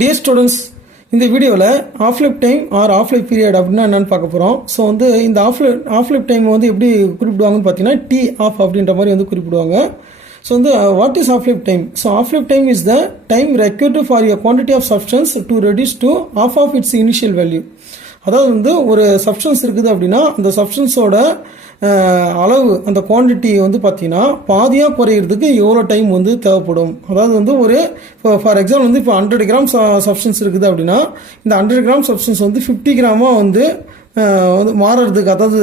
Dear students, இந்த வீடியோவில் half life time or half life period அப்படின்னா என்னென்னு பார்க்க போகிறோம். ஸோ வந்து இந்த ஆஃப் லைஃப் டைம் வந்து எப்படி குறிப்பிடுவாங்கன்னு பார்த்தீங்கன்னா டி ஆஃப் அப்படின்ற மாதிரி வந்து குறிப்பிடுவாங்க. ஸோ வந்து what is half life time? So half life time is the time required for a quantity of substance to reduce to half its initial value. அதாவது வந்து ஒரு சப்ஸ்டன்ஸ் இருக்குது அப்படின்னா அந்த சப்ஸ்டன்ஸோட அளவு அந்த குவான்டிட்டி வந்து பார்த்தீங்கன்னா பாதியாக குறையிறதுக்கு எவ்வளோ டைம் வந்து தேவைப்படும். அதாவது வந்து ஒரு ஃபார் எக்ஸாம்பிள் வந்து இப்போ 100 கிராம் சப்ஸ்டன்ஸ் இருக்குது அப்படின்னா இந்த 100 கிராம் சப்ஸ்டன்ஸ் வந்து 50 கிராமாக வந்து மாறுறதுக்கு, அதாவது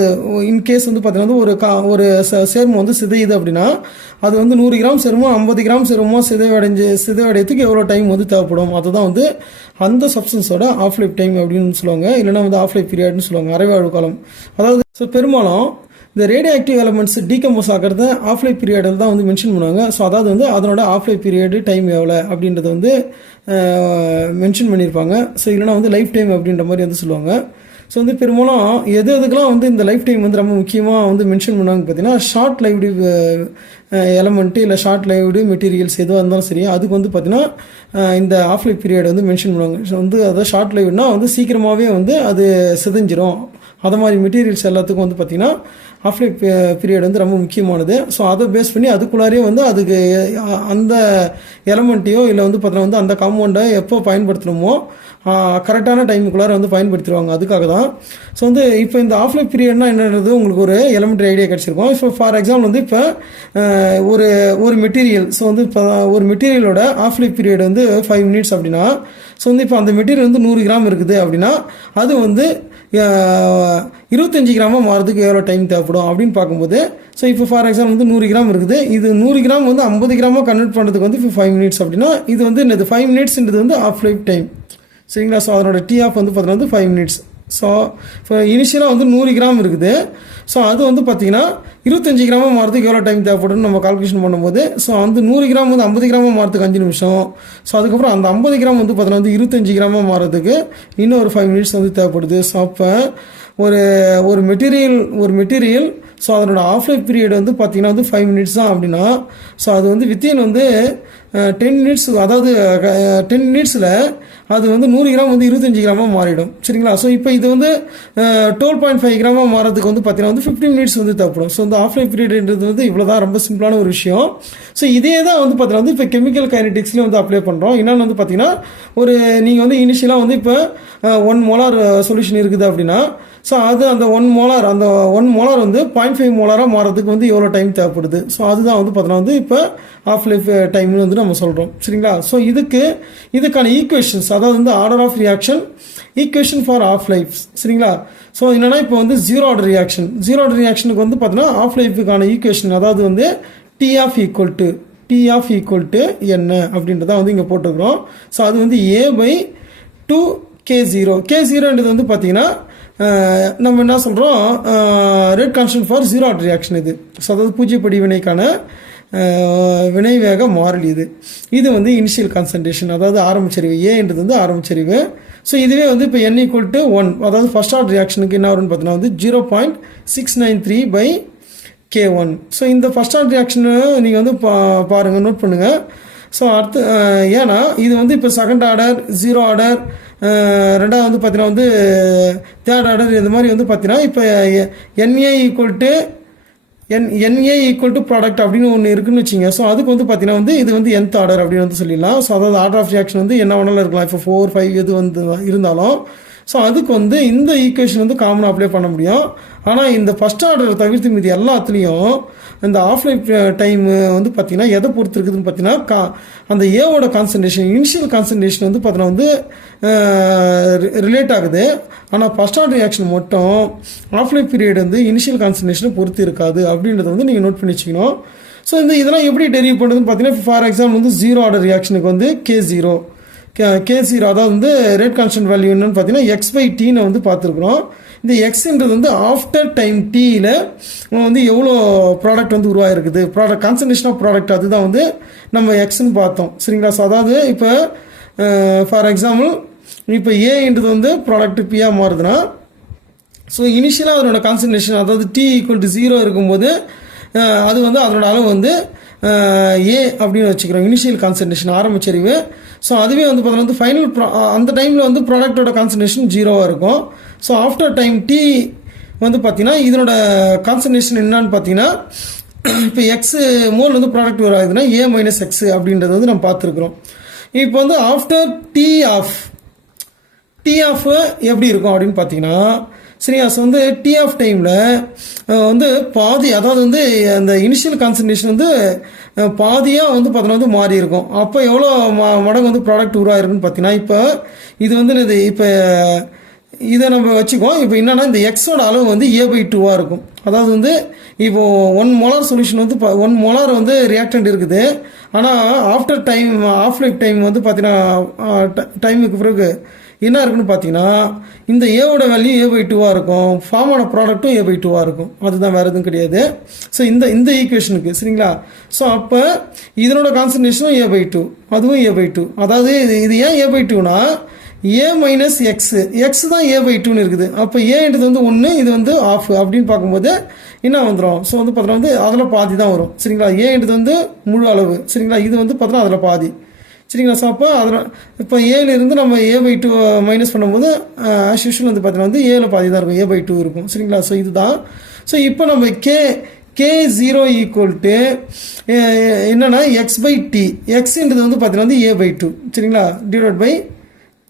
இன்கேஸ் வந்து பார்த்தீங்கன்னா ஒரு சேர்மம் வந்து சிதையுது அப்படின்னா அது வந்து 100 கிராம் சேர்மோ 50 கிராம் சேர்மோ சிதைவடையத்துக்கு எவ்வளோ டைம் வந்து தேவைப்படும். அதுதான் வந்து அந்த சப்ஸ்டன்ஸோட ஆஃப் லைஃப் டைம் அப்படின்னு சொல்லுவாங்க. இல்லைனா வந்து ஆஃப் லைஃப் பீரியட்னு சொல்லுவாங்க, அரைவாழ்வு காலம். அதாவது ஸோ பெரும்பாலும் இந்த ரேடியோ ஆக்டிவ் எலமெண்ட்ஸ் டீகம்போஸ் ஆகிறத ஆஃப் லைஃப் பீரியடில் தான் வந்து மென்ஷன் பண்ணுவாங்க. ஸோ அதாவது வந்து அதனோட ஆஃப் லைஃப் பீரியடு டைம் எவ்வளோ அப்படின்றத வந்து மென்ஷன் பண்ணியிருப்பாங்க. ஸோ இல்லைனா வந்து லைஃப் டைம் அப்படின்ற மாதிரி வந்து சொல்லுவாங்க. ஸோ வந்து பெரும்பாலும் எதுக்கெல்லாம் வந்து இந்த லைஃப் டைம் வந்து ரொம்ப முக்கியமாக வந்து மென்ஷன் பண்ணுவாங்க பார்த்தீங்கன்னா ஷார்ட் லைவ்டு எலமெண்ட்டு இல்லை ஷார்ட் லைவ்டு மெட்டீரியல்ஸ் எதுவாக இருந்தாலும் சரி அதுக்கு வந்து பார்த்தீங்கன்னா இந்த ஆஃப் லைஃப் பீரியட் வந்து மென்ஷன் பண்ணுவாங்க. ஸோ வந்து அதாவது ஷார்ட் லைவ்னா வந்து சீக்கிரமாகவே வந்து அது சிதைஞ்சிரும். அதை மாதிரி மெட்டீரியல்ஸ் எல்லாத்துக்கும் வந்து பார்த்திங்கன்னா ஆஃப் லைஃப் பீரியட் வந்து ரொம்ப முக்கியமானது. ஸோ அதை பேஸ் பண்ணி அதுக்குள்ளாரே வந்து அதுக்கு அந்த எலமெண்ட்டையோ இல்லை வந்து பார்த்தீங்கன்னா வந்து அந்த காம்பவுண்டை எப்போ பயன்படுத்தணுமோ கரெக்டான டைமுக்குள்ளார வந்து பயன்படுத்திடுவாங்க. அதுக்காக தான். ஸோ வந்து இப்போ இந்த ஆஃப் லைஃப் பீரியட்னா என்னது உங்களுக்கு ஒரு எலமெண்ட்ரி ஐடியா கிடச்சிருக்கும். இப்போ ஃபார் எக்ஸாம்பிள் வந்து இப்போ ஒரு மெட்டீரியல், ஸோ வந்து இப்போ ஒரு மெட்டீரியலோட ஆஃப் லைஃப் பீரியட் வந்து 5 மினிட்ஸ் அப்படின்னா, ஸோ வந்து இப்போ அந்த மெட்டீரியல் வந்து 100 கிராம் இருக்குது அப்படின்னா அது வந்து 25 கிராமாக மாறதுக்கு எவ்வளோ டைம் தேவைப்படும் அப்படின்னு பார்க்கும்போது, ஸோ இப்போ ஃபார் எக்ஸாம்பிள் வந்து 100 கிராம் இருக்குது, இது 100 கிராம் வந்து 50 கிராமாக கன்வெர்ட் பண்ணுறதுக்கு வந்து இப்போ 5 மினிட்ஸ் அப்படின்னா இது வந்து இந்த 5 மினிட்ஸ்ன்றது வந்து ஆஃப் லைஃப் டைம். சரிங்களா? ஸோ அதனோட டி ஆஃப் வந்து பார்த்தீங்கன்னா வந்து 5 மினிட்ஸ். ஸோ இப்போ இனிஷியலாக வந்து 100 கிராம் இருக்குது. ஸோ அது வந்து பார்த்தீங்கன்னா 25 கிராமாக மாறதுக்கு எவ்வளோ டைம் தேவைப்படுன்னு நம்ம கால்குலேஷன் பண்ணும்போது, ஸோ அந்த 100 கிராம் வந்து 50 கிராமாக மாறதுக்கு 5 நிமிஷம். ஸோ அதுக்கப்புறம் அந்த 50 கிராம் வந்து பார்த்தீங்கன்னா வந்து 25 கிராமாக மாறதுக்கு இன்னும் ஒரு 5 மினிட்ஸ் வந்து தேவைப்படுது. ஸோ அப்போ ஒரு மெட்டீரியல் ஸோ அதனோட ஆஃப் லைஃப் பீரியட் வந்து பார்த்தீங்கன்னா வந்து 5 மினிட்ஸ் தான் அப்படின்னா, ஸோ அது வந்து வித்தின் வந்து 10 மினிட்ஸ், அதாவது 10 மினிட்ஸில் அது வந்து 100 கிராம் வந்து 25 கிராமாக மாறிடும். சரிங்களா? ஸோ இப்போ இது வந்து 12.5 கிராமாக மாறதுக்கு வந்து பார்த்தீங்கன்னா வந்து 15 மினிட்ஸ் வந்து தேவைப்படும். ஸோ இந்த ஆஃப் லைஃப் பீரியட்ன்றது வந்து இவ்வளோ தான், ரொம்ப சிம்பிளான ஒரு விஷயம். ஸோ இதே தான் வந்து பார்த்தீங்கன்னா வந்து இப்போ கெமிக்கல் கைனடிக்ஸ்லேயும் வந்து அப்ளை பண்ணுறோம். என்னென்னு வந்து பார்த்தீங்கன்னா நீங்கள் வந்து இனிஷியலாக வந்து இப்போ 1 மோலார் சொல்யூஷன் இருக்குது அப்படின்னா, ஸோ அது அந்த 1 மோலார் வந்து 0.5 மோலாராக மாறதுக்கு வந்து எவ்வளோ டைம் தேவைப்படுது. ஸோ அதுதான் வந்து பார்த்தீங்கன்னா வந்து இப்போ ஆஃப் லைஃப் டைம்னு வந்து நம்ம சொல்கிறோம். சரிங்களா? ஸோ இதுக்கான ஈக்குவேஷன்ஸ், அதாவது வந்து order of reaction equation for half life. சரிங்களா? ஸோ என்னென்னா இப்போ வந்து ஜீரோ ஆர்டர் ரியாக்ஷனுக்கு வந்து பார்த்தீங்கன்னா ஆஃப் லைஃபுக்கான ஈக்குவேஷன், அதாவது வந்து டி ஆஃப் ஈக்குவல் டு என்ன அப்படின்றத வந்து இங்கே போட்டுக்கிறோம். ஸோ அது வந்து A/2K0 வந்து பார்த்தீங்கன்னா நம்ம என்ன சொல்கிறோம், rate constant for zero order reaction இது. ஸோ அதாவது பூஜ்ஜியப்படி வினைக்கான வினைவேக மாறிலி இது வந்து இனிஷியல் கான்சன்ட்ரேஷன், அதாவது ஆரம்பச்சரிவு. ஏன்றது வந்து ஆரம்பச்சரிவு. ஸோ இதுவே வந்து இப்போ n=1, அதாவது ஃபர்ஸ்ட் ஆர்டர் ரியாக்ஷனுக்கு என்ன வரும்னு பார்த்தீங்கன்னா வந்து 0.693/K1. ஸோ இந்த ஃபர்ஸ்ட் ஆர்டர் ரியாக்ஷனை நீங்கள் வந்து பாருங்கள், நோட் பண்ணுங்கள். ஸோ அடுத்து ஏன்னா இது வந்து இப்போ செகண்ட் ஆர்டர், ஜீரோ ஆர்டர், ரெண்டாவது வந்து பார்த்தீங்கன்னா வந்து தேர்ட் ஆர்டர், இது மாதிரி வந்து பார்த்தீங்கன்னா இப்போ NA ஈக்குவல் டு ப்ராடக்ட் அப்படின்னு ஒன்று இருக்குன்னு வச்சுங்க. ஸோ அதுக்கு வந்து பார்த்தீங்கன்னா வந்து இது வந்து nth ஆர்டர் அப்படின்னு வந்து சொல்லிடலாம். ஸோ அதாவது ஆர்டர் ஆஃப் ரியாக்ஷன் வந்து என்ன வேணாலும் இருக்கலாம், இப்போ 4, 5 எது வந்து இருந்தாலும். ஸோ அதுக்கு வந்து இந்த ஈக்குவேஷன் வந்து காமனாக அப்ளை பண்ண முடியும். ஆனால் இந்த ஃபஸ்ட் ஆர்டர் தவிர்த்து மீது எல்லாத்துலேயும் இந்த ஆஃப் லைஃப் டைம் வந்து பார்த்திங்கன்னா எதை பொறுத்து இருக்குதுன்னு பார்த்தீங்கன்னா அந்த ஏவோட கான்சன்ட்ரேஷன், இனிஷியல் கான்சன்ட்ரேஷன் வந்து பார்த்தீங்கன்னா வந்து ரிலேட் ஆகுது. ஆனால் ஃபஸ்ட் ஆர்டர் ரியாக்ஷன் மட்டும் ஆஃப் லைஃப் பீரியட் வந்து இனிஷியல் கான்சன்ட்ரேஷனை பொறுத்து இருக்காது அப்படின்றத வந்து நீங்கள் நோட் பண்ணி வச்சுக்கணும். ஸோ இதெல்லாம் எப்படி டெரிவ் பண்ணுறதுன்னு பார்த்தீங்கன்னா ஃபார் எக்ஸாம்பிள் வந்து ஜீரோ ஆர்டர் ரியாக்ஷனுக்கு வந்து K0 அதாவது வந்து ரேட் கான்ஸ்டன்ட் வேல்யூ என்னன்னு பார்த்தீங்கன்னா x/tன்னு வந்து பார்த்துருக்குறோம். இந்த எக்ஸ்ன்றது வந்து ஆஃப்டர் டைம் டீயில் வந்து எவ்வளோ ப்ராடக்ட் வந்து உருவாயிருக்குது, ப்ராடக்ட் கான்சன்ட்ரேஷன் ஆஃப் ப்ராடக்ட், அதுதான் வந்து நம்ம எக்ஸ்ன்னு பார்த்தோம். சரிங்களா? ஸோ அதாவது இப்போ ஃபார் எக்ஸாம்பிள் இப்போ ஏன்றது வந்து ப்ராடக்ட் பியாக மாறுதுன்னா, ஸோ இனிஷியலாக அதனோட கான்சன்ட்ரேஷன், அதாவது T = 0 இருக்கும்போது அது வந்து அதனோட அளவு வந்து ஏ அப்படின்னு வச்சுக்கிறோம், இனிஷியல் கான்சன்ட்ரேஷன் ஆரம்பிச்சறிவு. ஸோ அதுவே வந்து பார்த்தீங்கன்னா வந்து ஃபைனல் அந்த டைமில் வந்து ப்ராடக்டோட கான்சன்ட்ரேஷன் 0வாக இருக்கும். ஸோ ஆஃப்டர் டைம் டி வந்து பார்த்தீங்கன்னா இதனோட கான்சன்ட்ரேஷன் என்னன்னு பார்த்தீங்கன்னா இப்போ எக்ஸ் மோல் வந்து ப்ராடக்ட் வராதுன்னா ஏ மைனஸ் எக்ஸ் அப்படின்றது வந்து நம்ம பார்த்துருக்குறோம். இப்போ வந்து ஆஃப்டர் டி ஆஃப் எப்படி இருக்கும் அப்படின்னு பார்த்தீங்கன்னா சரியா. ஸோ வந்து டி ஆஃப் டைமில் வந்து பாதி, அதாவது வந்து அந்த இனிஷியல் கான்சன்ட்ரேஷன் வந்து பாதியாக வந்து பார்த்தோன்னா வந்து மாறி இருக்கும். அப்போ எவ்வளோ மடங்கு வந்து ப்ராடக்ட் உருவாயிருக்குன்னு பார்த்தீங்கன்னா இப்போ இது வந்து இப்போ இதை நம்ம வச்சுக்கோம். இப்போ என்னன்னா இந்த எக்ஸோட அளவு வந்து A/2 இருக்கும். அதாவது வந்து இப்போது 1 மோலார் சொல்யூஷன் வந்து 1 மோலார் வந்து ரியாக்டன்ட் இருக்குது. ஆனால் after time half life time வந்து பார்த்தீங்கன்னா டைமுக்கு பிறகு என்ன இருக்குன்னு பார்த்தீங்கன்னா இந்த ஏவோட வேல்யூ A/2 இருக்கும், ஃபார்ம் ஆன ப்ராடக்ட்டும் A/2 இருக்கும். அதுதான் வேறு எதுவும் கிடையாது. ஸோ இந்த ஈக்குவேஷனுக்கு சரிங்களா. ஸோ அப்போ இதனோட கான்சன்ட்ரேஷனும் A/2, அதுவும் A/2. அதாவது இது ஏன் A/2னா ஏ மைனஸ் எக்ஸ் தான் A/2ன்னு இருக்குது. அப்போ ஏன்றது வந்து 1, இது வந்து ஆஃப் அப்படின்னு பார்க்கும்போது என்ன வந்துடும். ஸோ வந்து பார்த்தோன்னா வந்து அதில் பாதி தான் வரும் சரிங்களா. ஏன்றது வந்து முழு அளவு சரிங்களா. இது வந்து பார்த்தோன்னா அதில் பாதி சரிங்களா. ஸோ அப்போ அதில் இப்போ ஏலேருந்து நம்ம A/2 மைனஸ் பண்ணும்போது ஆஸ் யூஷுவல் வந்து பார்த்தீங்கன்னா வந்து ஏல பாதி தான் இருக்கும், A/2 இருக்கும் சரிங்களா. ஸோ இதுதான். ஸோ இப்போ நம்ம K0 ஈக்குவல் டு என்னன்னா x/t, எக்ஸ்ன்றது வந்து பார்த்தீங்கன்னா வந்து A/2 சரிங்களா, டிவைட் பை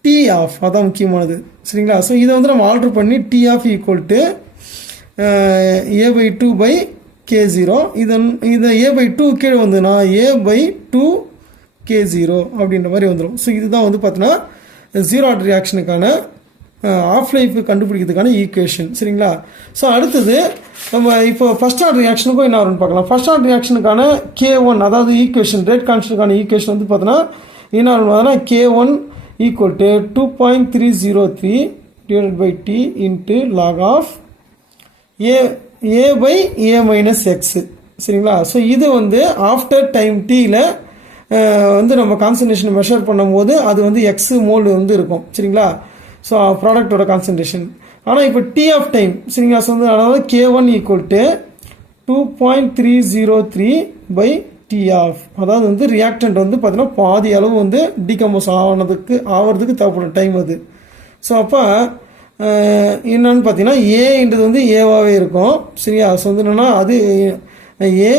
டி ஆஃப், அதான் முக்கியமானது சரிங்களா. ஸோ இதை வந்து நம்ம ஆல்ட்ரு பண்ணி T half equal to A/2 by K0. இதை A/2 கீழே வந்துன்னா A/2 K0 அப்படின்ற மாதிரி வந்துடும். ஸோ இதுதான் வந்து பார்த்தீங்கன்னா ஜீரோ ஆர்டர் ரியாக்ஷனுக்கான ஆஃப் லைஃப் கண்டுபிடிக்கிறதுக்கான ஈக்குவேஷன் சரிங்களா. ஸோ அடுத்தது நம்ம இப்போ ஃபஸ்ட் ஆர்டர் ரியாக்ஷனுக்கும் என்ன வரும்னு பார்க்கலாம். ஃபஸ்ட் ஆர்டர் ரியாக்ஷனுக்கான K1, அதாவது ஈக்குவேஷன் ரேட் கான்ஸ்டன்ட்கான ஈக்குவேஷன் வந்து பார்த்தோன்னா என்ன வரும்னா K1 equal to 2.303 divide by T into log of A/A minus x சரிங்களா. ஸோ இது வந்து ஆஃப்டர் டைம் டீயில் வந்து நம்ம கான்சன்ட்ரேஷன் மெஷர் பண்ணும்போது அது வந்து எக்ஸ் மோல் வந்து இருக்கும் சரிங்களா. ஸோ ப்ராடக்டோட கான்சன்ட்ரேஷன். ஆனால் இப்போ டி ஆஃப் டைம் சரிங்களா. ஸோ வந்து அதாவது K1 equal to 2.303 by T half, அதாவது வந்து ரியாக்டன்ட் வந்து பார்த்தீங்கன்னா பாதி அளவு வந்து டீகம்போஸ் ஆகிறதுக்கு தேவைப்படும் டைம் அது. ஸோ அப்போ என்னன்னு பார்த்தீங்கன்னா ஏன்றது வந்து ஏவாகவே இருக்கும் சரியா. ஸோ வந்து என்னென்னா அது ஏ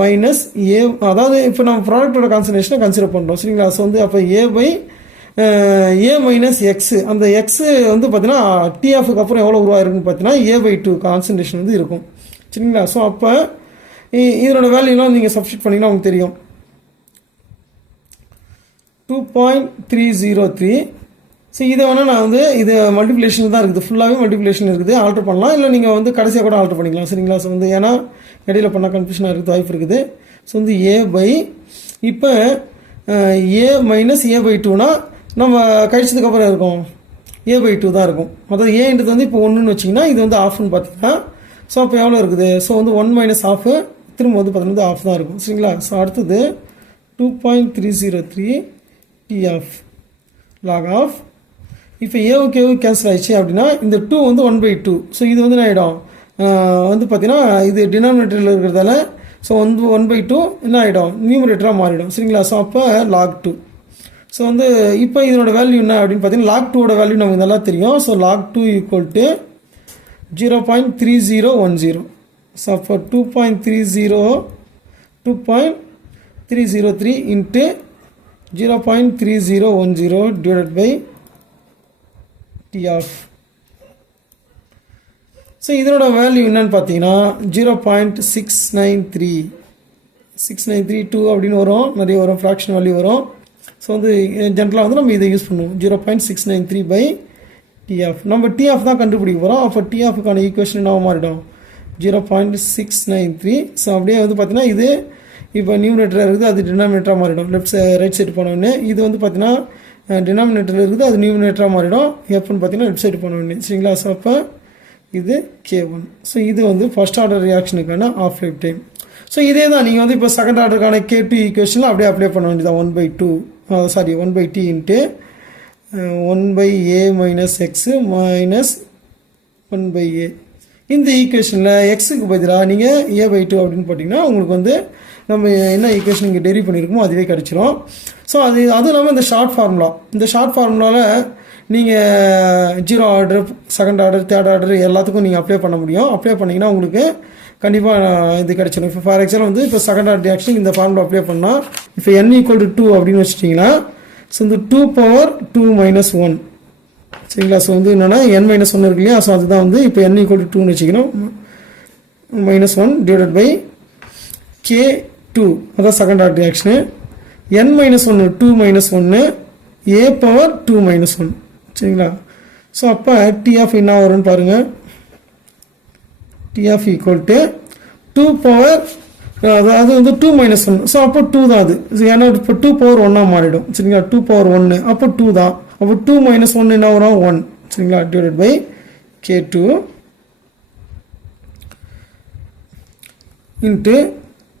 மைனஸ் ஏ, அதாவது இப்போ நம்ம ப்ராடக்டோட கான்சன்ட்ரேஷனை கன்சிடர் பண்ணுறோம் சரிங்களா. ஸோ வந்து அப்போ ஏ மைனஸ் எக்ஸு, அந்த எக்ஸு வந்து பார்த்தீங்கன்னா டிஎஃப்க்கு அப்புறம் எவ்வளோ உருவாயிருக்குன்னு பார்த்தீங்கன்னா A/2 கான்சன்ட்ரேஷன் வந்து இருக்கும் சரிங்களா. ஸோ அப்போ இதனோட வேல்யூலாம் நீங்கள் சப்ஸ்டிட் பண்ணிங்கன்னா உங்களுக்கு தெரியும் 2.303. ஸோ இதை வேணால் நான் வந்து இது மல்டிப்ளிகேஷன் தான் இருக்குது, ஃபுல்லாகவே மல்டிப்ளிகேஷன் இருக்குது, ஆல்ட்ரு பண்ணலாம். இல்லை நீங்கள் வந்து கடைசியாக கூட ஆல்ட்ரு பண்ணிக்கலாம் சரிங்களா. ஸோ வந்து ஏன்னா இடையில பண்ணால் கன்ஃபியூஷனாக இருக்குது வாய்ப்பு இருக்குது. ஸோ வந்து இப்போ ஏ மைனஸ் A/2னா நம்ம கழிச்சதுக்கப்புறம் இருக்கும் A/2 தான் இருக்கும். அதாவது ஏன்றது வந்து இப்போ 1ன்னு வச்சிங்கன்னா இது வந்து ஆஃப்னு பார்த்தீங்கன்னா ஸோ அப்போ எவ்வளோ இருக்குது. ஸோ வந்து 1 மைனஸ் ஆஃப் திரும்ப வந்து பார்த்தீங்கன்னா ஆஃப் தான் இருக்கும் சரிங்களா. ஸோ அடுத்தது 2.303 டி ஆஃப் லாக் ஆஃப், இப்போ ஏவுக்கு கேன்சல் ஆயிடுச்சு அப்படின்னா இந்த 2 வந்து 1/2. ஸோ இது வந்து என்ன ஆகிடும் வந்து பார்த்தீங்கன்னா இது டினாமினேட்டரில் இருக்கிறதால ஸோ வந்து 1/2 என்ன ஆகிடும் நியூமரேட்டராக மாறிடும் சரிங்களா. ஸோ அப்போ லாக் 2. ஸோ வந்து இப்போ இதனோட வேல்யூ என்ன அப்படின்னு பார்த்தீங்கன்னா லாக் 2ஓட வேல்யூ நமக்கு நல்லா தெரியும். So log 2 equal to 0.3010. So அப்போ 2.303 into 0.3010 divide by T half. So இதனோட வேல்யூ என்னன்னு பார்த்தீங்கன்னா 0.6932 அப்படின்னு வரும், நிறைய வரும், ஃப்ராக்ஷன் வேல்யூ வரும். ஸோ வந்து ஜென்ரலாக வந்து நம்ம இதை யூஸ் பண்ணுவோம் 0.693 பை டி ஆஃப். நம்ம டி ஆஃப் தான் கண்டுபிடிக்க போகிறோம். அப்போ டி ஆஃபுக்கான ஈக்குவேஷன் என்ன மாறிடும் 0.693. ஸோ அப்படியே வந்து பார்த்தீங்கன்னா இது இப்போ நியூமினேட்டராக இருக்குது, அது டினாமினேட்டராக மாறிடும். ரைட் சைடு போனோடனே இது வந்து பார்த்தீங்கன்னா டினாமினேட்டரில் இருக்குது, அது நியூமினேட்டராக மாறிடும். எப்போன்னு பார்த்தீங்கன்னா லெஃப்ட் சைடு போனோடனே சரிங்களா. ஸோ அப்போ இது K1. ஸோ இது வந்து ஃபர்ஸ்ட் ஆர்டர் ரியாக்ஷனுக்கான ஆஃப் லைஃப் டைம். ஸோ இதே தான் நீங்கள் வந்து இப்போ செகண்ட் ஆர்டருக்கான K2 ஈக்குவேஷனில் அப்படியே அப்ளை பண்ண வேண்டியதான் 1/t into 1/A minus x minus 1/A. இந்த ஈக்குவேஷனில் எக்ஸுக்கு பதிலாக நீங்கள் A/2 அப்படின்னு போட்டிங்கன்னா உங்களுக்கு வந்து நம்ம என்ன ஈக்குவேஷன் இங்கே டெரிவ் பண்ணியிருக்கோமோ அதுவே கிடச்சிரும். ஸோ அதுவும் இல்லாமல் இந்த ஷார்ட் ஃபார்முலாவில் நீங்கள் 0 order, second order, third order எல்லாத்துக்கும் நீங்கள் அப்ளை பண்ண முடியும். அப்ளை பண்ணிங்கன்னா உங்களுக்கு கண்டிப்பாக இது கிடச்சிடும். இப்போ ஃபார் எக்ஸாம்பிள் வந்து இப்போ செகண்ட் ஆர்டர் ரியாக்ஷன் இந்த ஃபார்முலா அப்ளை பண்ணால் இப்போ n = 2 அப்படின்னு வச்சுட்டிங்கன்னா ஸோ இந்த 2 × 2 - 1 சரிங்களா. ஸோ வந்து என்னென்னா n - 1 இருக்கு இல்லையா. ஸோ அதுதான் வந்து இப்போ n = 2ன்னு வச்சுக்கணும். -1 / K2 அதான் second order reaction. n - 1 2 - 1 a⁻2 - 1 சரிங்களா. ஸோ அப்போ T ஆஃப் என்ன வரும்னு பாருங்கள். T ஆஃப் = 2 அதாவது வந்து 2 - 1. ஸோ அப்போ 2 தான் அது. ஏன்னா இப்போ 2 / 1 சரிங்களா. 2 / 1 அப்போ 2 தான். அப்போ 2 - 1 என்ன வரும் 1 சரிங்களா. / K2 இன்ட்டு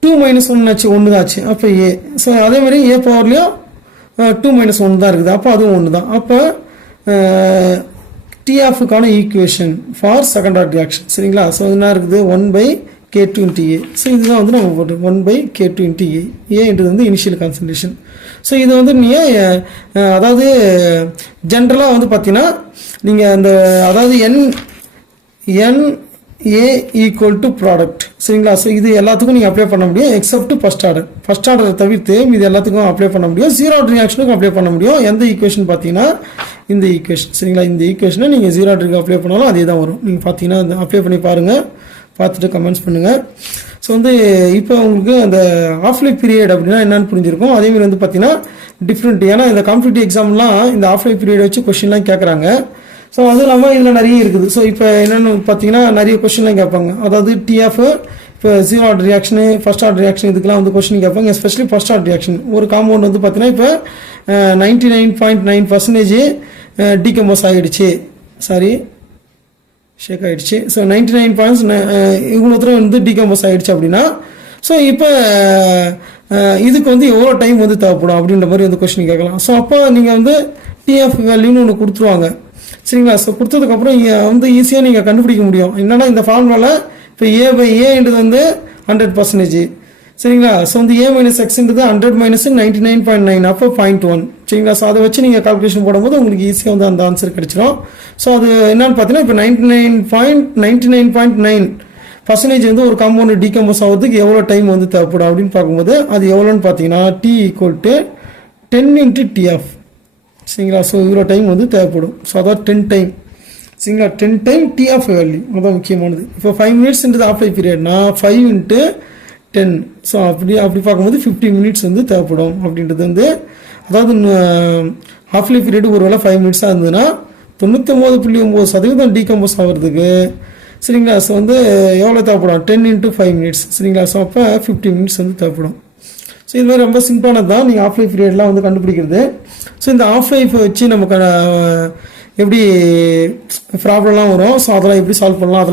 2 - 1 ஆச்சு 1 தான் ஆச்சு. அப்போ A. ஸோ அதே மாதிரி A பவர்லேயும் 2 - 1 தான் இருக்குது. அப்போ அதுவும் 1 தான். அப்போ T ஆஃபுக்கான equation for second order reaction சரிங்களா. ஸோ என்ன இருக்குது 1/K2 × A. ஸோ இதுதான் வந்து நம்ம போட்டு 1/K2 × A. ஏன்றது வந்து இனிஷியல் கான்சன்ட்ரேஷன். ஸோ இது வந்து நீங்கள் அதாவது ஜென்ரலாக வந்து பார்த்தீங்கன்னா நீங்கள் அந்த அதாவது NA = ப்ராடக்ட் சரிங்களா. ஸோ இது எல்லாத்துக்கும் நீங்கள் அப்ளை பண்ண முடியும் எக்ஸப்ட் ஃபர்ஸ்ட் ஆர்டரை தவிர்த்து இது எல்லாத்துக்கும் அப்ளை பண்ண முடியும். 0 ஆர்டர் ரியாக்ஷனுக்கும் அப்ளை பண்ண முடியும். எந்த ஈக்குவேஷன் பார்த்தீங்கன்னா இந்த ஈக்குவேஷன் சரிங்களா. இந்த ஈக்குவேஷனை நீங்கள் 0 ஆர்டருக்கு அப்ளை பண்ணாலும் அதே தான் வரும். நீங்கள் பார்த்தீங்கன்னா அப்ளை பண்ணி பாருங்கள், பார்த்துட்டு கமெண்ட்ஸ் பண்ணுங்கள். ஸோ வந்து இப்போ உங்களுக்கு அந்த ஆஃப் லைஃப் பீரியட் அப்படின்னா என்னென்னு புரிஞ்சிருக்கும். அதேமாதிரி வந்து பார்த்தீங்கன்னா டிஃப்ரெண்ட், ஏன்னா இந்த காம்படிட்டிவ் எக்ஸாம்லாம் இந்த ஆஃப் லைஃப் பீரியட் வச்சு கொஸ்டின்லாம் கேட்குறாங்க. ஸோ அதுவும் இல்லாமல் இதில் நிறைய இருக்குது. ஸோ இப்போ என்னென்னு பார்த்தீங்கன்னா நிறைய கொஸ்டின்லாம் கேட்பாங்க. அதாவது T ஆஃப் இப்போ 0 order reaction, first order reaction இதுக்கெல்லாம் வந்து கொஸ்டின் கேட்பாங்க. எஸ்பெஷலி ஃபர்ஸ்ட் ஆர்டர் ரியாக்ஷன் ஒரு காம்பவுண்ட் வந்து பார்த்தீங்கன்னா இப்போ 99.9% டீகம்போஸ் ஆகிடுச்சு, ஷேக் ஆகிடுச்சு. ஸோ 99 இவ்வளோ தூரம் வந்து டீகம்போஸ் ஆகிடுச்சு அப்படின்னா ஸோ இப்போ இதுக்கு வந்து எவ்வளோ டைம் வந்து தேவைப்படும் அப்படின்ற மாதிரி வந்து கொஸ்டின் கேட்கலாம். ஸோ அப்போ நீங்கள் வந்து TF வேல்யூன்னு ஒன்று கொடுத்துருவாங்க சரிங்களா. ஸோ கொடுத்ததுக்கப்புறம் இங்கே வந்து ஈஸியாக நீங்கள் கண்டுபிடிக்க முடியும். என்னென்னா இந்த ஃபார்முலாவில் இப்போ A/A வந்து 100% சரிங்களா. ஸோ வந்து A - X 100 - 99.9 அப்போ 0.1 சரிங்களா. ஸோ அதை வச்சு நீங்கள் கால்குலேஷன் போடும்போது உங்களுக்கு ஈஸியாக வந்து அந்த ஆன்சர் கிடைச்சிடும். ஸோ அது என்னன்னு பார்த்தீங்கன்னா இப்போ 99.9% வந்து ஒரு காம்பவுண்ட் டீகம்போஸ் ஆகிறதுக்கு எவ்வளோ டைம் வந்து தேவைப்படும் அப்படின்னு பார்க்கும்போது அது எவ்வளோன்னு பார்த்தீங்கன்னா T = 10 × TF சரிங்களா. ஸோ இவ்வளோ டைம் வந்து தேவைப்படும். ஸோ அதாவது 10 டைம் சரிங்களா. 10 டைம் TF வேல்யூ அதான் முக்கியமானது. இப்போ 5 மினிட்ஸ்ன்றது ஆஃப் லைஃப் பீரியட்னா 5 × 10. ஸோ அப்படி பார்க்கும்போது 50 மினிட்ஸ் வந்து தேவைப்படும் அப்படின்றது வந்து அதாவது ஆஃப் லைஃப் பீரியட் ஒரு வேளை 5 மினிட்ஸாக இருந்ததுன்னா 99.9% டீகம்போஸ் ஆகிறதுக்கு சரிங்களா. ஸோ வந்து எவ்வளோ தேவைப்படும் 10 × 5 மினிட்ஸ் சரிங்களா. ஸோ அப்போ 50 மினிட்ஸ் வந்து தேவைப்படும். ஸோ இது மாதிரி ரொம்ப சிம்பிளானது தான் நீங்கள் ஆஃப் லைஃப் பீரியட்லாம் வந்து கண்டுபிடிக்கிறது. ஸோ இந்த ஆஃப் லைஃப் வச்சு நமக்கு எப்படி ப்ராப்ளம்லாம் வரும், ஸோ அதெல்லாம் எப்படி சால்வ் பண்ணலாம் அதெல்லாம்